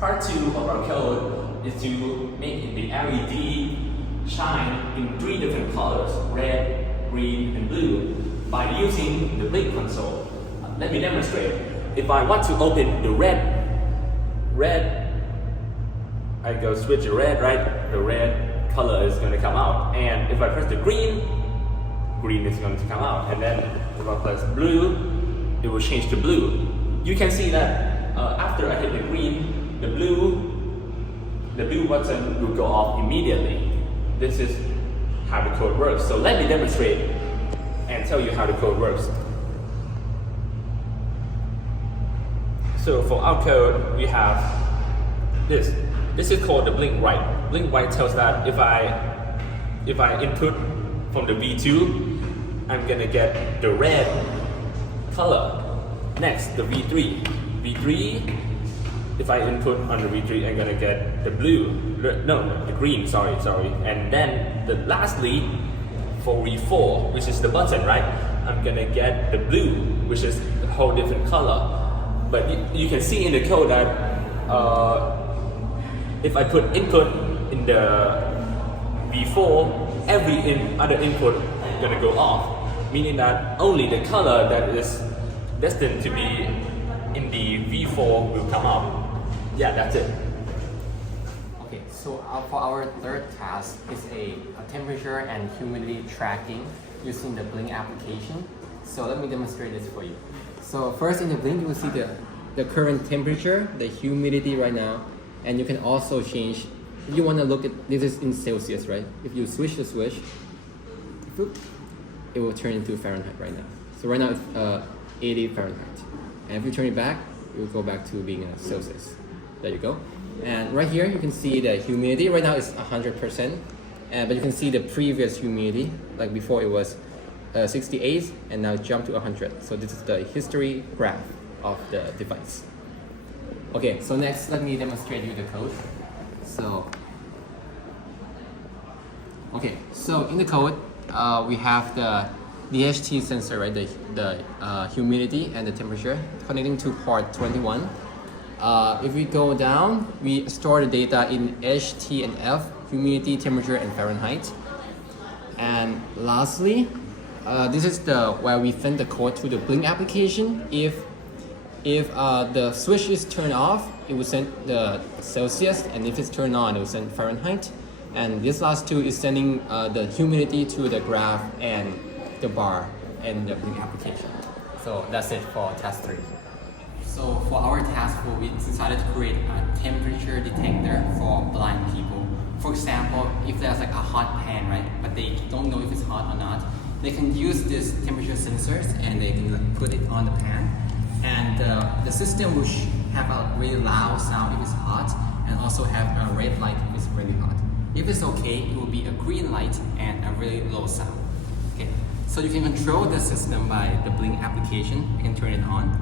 Part 2 of our code is to make the LED shine in 3 different colors, red, green, and blue, by using the blink console. Let me demonstrate. If I want to open the red, I go switch to red, right? The red color is going to come out. And if I press the green is going to come out. And then if I press blue, it will change to blue. You can see that after I hit the green, the blue button will go off immediately. This is how the code works. So let me demonstrate and tell you how the code works. So for our code, we have this. This is called the blink right. Blink right tells that if I input from the V2, I'm gonna get the red color. Next, the V3. If I input on the V3, I'm gonna get the the green, sorry. And then lastly, for V4, which is the button, right? I'm gonna get the blue, which is a whole different color. But you can see in the code that if I put input in the V4, every other input is gonna go off, meaning that only the color that is destined to be in the V4 will come out. Yeah, that's it. Okay, so for our third task is a temperature and humidity tracking using the Blink application. So let me demonstrate this for you. So first in the Blink, you will see the current temperature, the humidity right now, and you can also change. If you want to look at this is in Celsius, right? If you switch the switch, it will turn into Fahrenheit right now. So right now it's 80 Fahrenheit, and if you turn it back, it will go back to being Celsius. There you go. And right here you can see the humidity. Right now it's 100%, but you can see the previous humidity. Like before it was 68, and now it jumped to 100. So this is the history graph of the device. Okay, so next let me demonstrate you the code. So in the code we have the DHT sensor, right? The humidity and the temperature connecting to port 21. If we go down, we store the data in H, T, and F, humidity, temperature, and Fahrenheit. And lastly, this is where we send the code to the Blink application. If the switch is turned off, it will send the Celsius, and if it's turned on, it will send Fahrenheit. And this last two is sending the humidity to the graph and the bar and the Blink application. So that's it for task 3. So for our task 4, we decided to create a temperature detector for blind people. For example, if there's like a hot pan, right, but they don't know if it's hot or not, they can use these temperature sensors and they can put it on the pan. And the system will have a really loud sound if it's hot, and also have a red light if it's really hot. If it's okay, it will be a green light and a really low sound. Okay, so you can control the system by the Blink application. You can turn it on.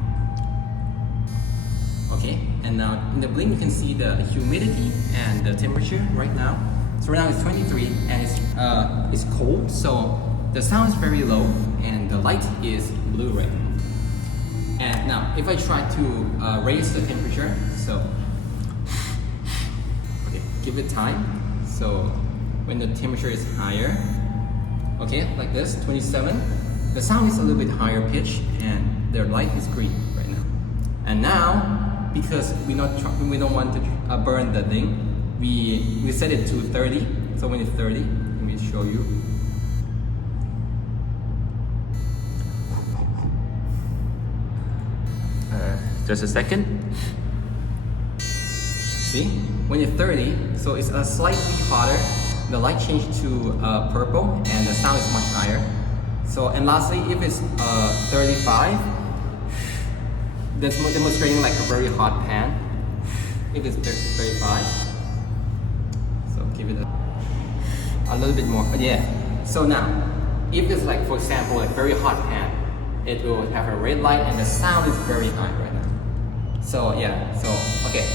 Okay, and now in the Blink you can see the humidity and the temperature right now. So right now it's 23 and it's cold, so the sound is very low and the light is blue right now. And now if I try to raise the temperature, so okay, give it time. So when the temperature is higher, okay, like this, 27, the sound is a little bit higher pitch and the light is green right now. And now, because we don't want to burn the thing, we set it to 30. So when it's 30, let me show you. Just a second. See, when it's 30, so it's slightly hotter. The light changed to purple and the sound is much higher. So, and lastly, if it's 35, that's demonstrating like a very hot pan. If it's 35, so give it a little bit more. Yeah. So now, if it's like, for example, like very hot pan, it will have a red light and the sound is very high right now. So yeah, so okay,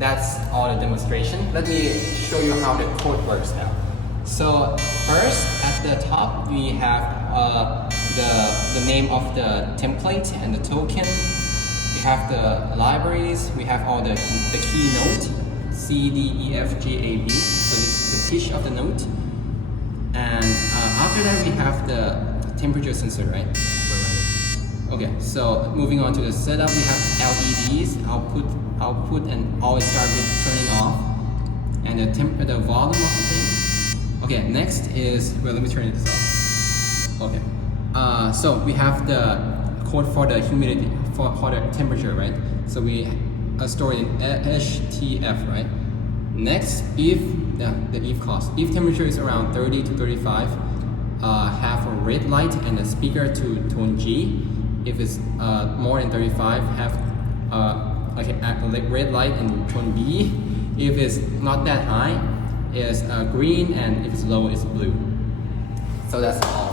that's all the demonstration. Let me show you how the code works now. So first, at the top, we have the name of the template and the token. We we have the libraries, we have all the key note, C, D, E, F, G, A, B, so this is the pitch of the note. And after that we have the temperature sensor, right? Okay, so moving on to the setup, we have LEDs, output, and always start with turning off, and the volume of the thing. Okay, next is, well, let me turn this off. Okay, so we have the code for the humidity, for the temperature, right? So we store it in HTF, right? Next, if the if clause, if temperature is around 30 to 35, have a red light and a speaker to tone G. If it's more than 35, have a red light and tone B. If it's not that high, it's green, and if it's low, it's blue. So that's all.